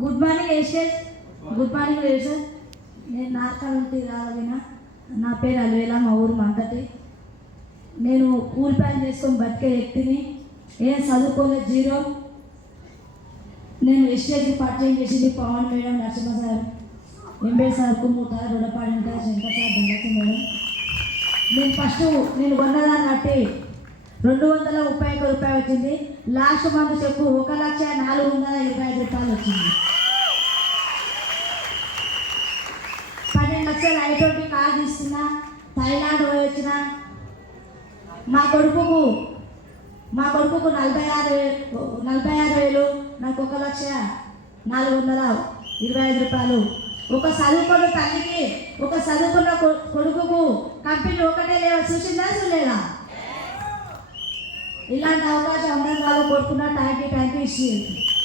Good morning Yashas. Good morning Yashas. నేను నార్కల్ ఉంటే రావాలినా నా పేరు అలవేళ మా ఊరు మంతటి నేను కూల్ ప్యాన్ చేసుకొని బతికే వ్యక్తిని. ఏం చదువుకోలేదు జీరో. నేను ఎస్టేట్కి పరిచయం చేసింది పవన్ మేడం నరసింహ సార్. ఎంబే సార్ కుమ్ముట రుణపాడి ఉంటారు శంకర్ సార్ దండకి మేడం. నేను ఫస్ట్ నేను కొన్నదాన్ని బట్టి రెండు వందల ముప్పై ఒక్క రూపాయలు వచ్చింది. లాస్ట్ మంత్ చెప్పు ఒక లక్ష నాలుగు వందల ఇరవై ఐదు రూపాయలు. వచ్చింది పన్నెండు కాల్ ఐటోటి థైలాండ్ పోయి వచ్చిన. మా కొడుకుకు మా కొడుకుకు నలభై ఆరు నలభై ఆరు వేలు నాకు ఒక లక్ష నాలుగు వందల ఇరవై ఐదు రూపాయలు. ఒక చదువుకున్న తల్లికి ఒక చదువుకున్న కొడుకుకు కంపెనీ ఒకటే లేవా? చూసిందా చూడలేదా? ఇలాంటి అవకాశం అందరం వాళ్ళు కొట్టుకున్న ట్యాంకి ట్యాంకి ఇచ్చి.